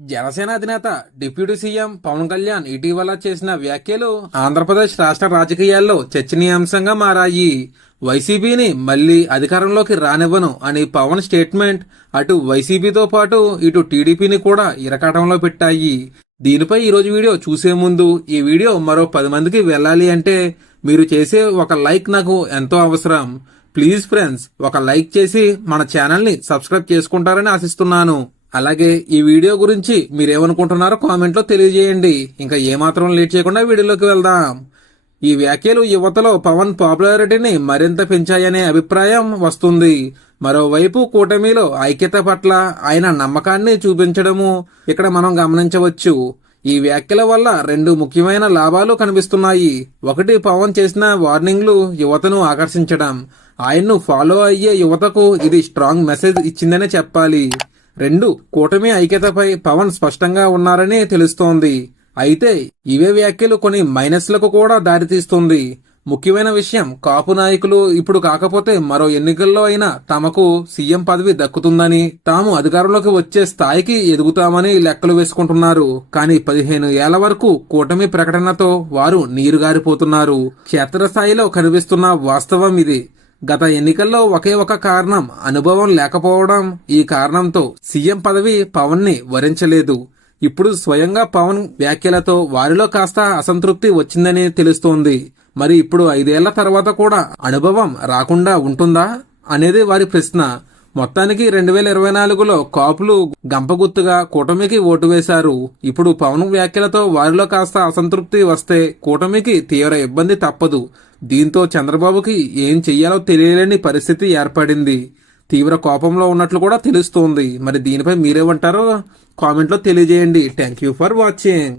జనసేన అధినేత deputy CM Pawan Kalyan ఇటీవల చేసిన వ్యాఖ్యలు ఆంధ్రప్రదేశ్ రాష్ట్ర రాజకీయాల్లో చర్చనీయాంశంగా మారాయి. వైసీపీని మళ్లీ అధికారంలోకి రానివ్వను అని పవన్ స్టేట్మెంట్ అటు వైసీపీతో పాటు ఇటు టీడీపీని కూడా ఇరకాటంలో పెట్టాయి. దీనిపై ఈరోజు వీడియో చూసే ముందు ఈ వీడియో మరో 10 మందికి వెళ్ళాలి అంటే మీరు చేసే ఒక లైక్ నాకు ఎంతో అవసరం. ప్లీజ్ ఫ్రెండ్స్, ఒక లైక్ చేసి మన ఛానల్ ని సబ్స్క్రైబ్ చేసుకుంటారని ఆశిస్తున్నాను. అలాగే ఈ వీడియో గురించి మీరేమనుకుంటున్నారో కామెంట్లో తెలియజేయండి. ఇంకా ఏమాత్రం లేట్ చేయకుండా వీడియోలోకి వెళ్దాం. ఈ వ్యాఖ్యలు యువతలో పవన్ పాపులారిటీని మరింత పెంచాయనే అభిప్రాయం వస్తుంది. మరోవైపు కూటమిలో ఐక్యత పట్ల ఆయన నమ్మకాన్ని చూపించడము ఇక్కడ మనం గమనించవచ్చు. ఈ వ్యాఖ్యల వల్ల 2 ముఖ్యమైన లాభాలు కనిపిస్తున్నాయి. ఒకటి, పవన్ చేసిన వార్నింగ్లు యువతను ఆకర్షించడం. ఆయన్ను ఫాలో అయ్యే యువతకు ఇది స్ట్రాంగ్ మెసేజ్ ఇచ్చిందనే చెప్పాలి. 2, కూటమి ఐక్యతపై పవన్ స్పష్టంగా ఉన్నారని తెలుస్తోంది. అయితే ఇవే వ్యాఖ్యలు కొన్ని మైనస్లకు కూడా దారితీస్తుంది. ముఖ్యమైన విషయం, కాపు నాయకులు ఇప్పుడు కాకపోతే మరో ఎన్నికల్లో అయినా తమకు సీఎం పదవి దక్కుతుందని, తాము అధికారంలోకి వచ్చే స్థాయికి ఎదుగుతామని లెక్కలు వేసుకుంటున్నారు. కానీ 15 ఏళ్ల వరకు కూటమి ప్రకటనతో వారు నీరుగారిపోతున్నారు. క్షేత్రస్థాయిలో కనిపిస్తున్న వాస్తవం ఇది. గత ఎన్నికల్లో ఒకే ఒక కారణం, అనుభవం లేకపోవడం. ఈ కారణంతో సీఎం పదవి పవన్ ని వరించలేదు. ఇప్పుడు స్వయంగా పవన్ వ్యాఖ్యలతో వారిలో కాస్త అసంతృప్తి వచ్చిందని తెలుస్తోంది. మరి ఇప్పుడు 5 ఏళ్ల తర్వాత కూడా అనుభవం రాకుండా ఉంటుందా అనేది వారి ప్రశ్న. మొత్తానికి 2024లో కాపులు గంపగుత్తుగా కూటమికి ఓటు వేశారు. ఇప్పుడు పవన్ వ్యాఖ్యలతో వారిలో కాస్త అసంతృప్తి వస్తే కూటమికి తీవ్ర ఇబ్బంది తప్పదు. దీంతో చంద్రబాబుకి ఏం చెయ్యాలో తెలియలేని పరిస్థితి ఏర్పడింది. తీవ్ర కోపంలో ఉన్నట్లు కూడా తెలుస్తోంది. మరి దీనిపై మీరేమంటారో కామెంట్లో తెలియజేయండి. Thank you for watching.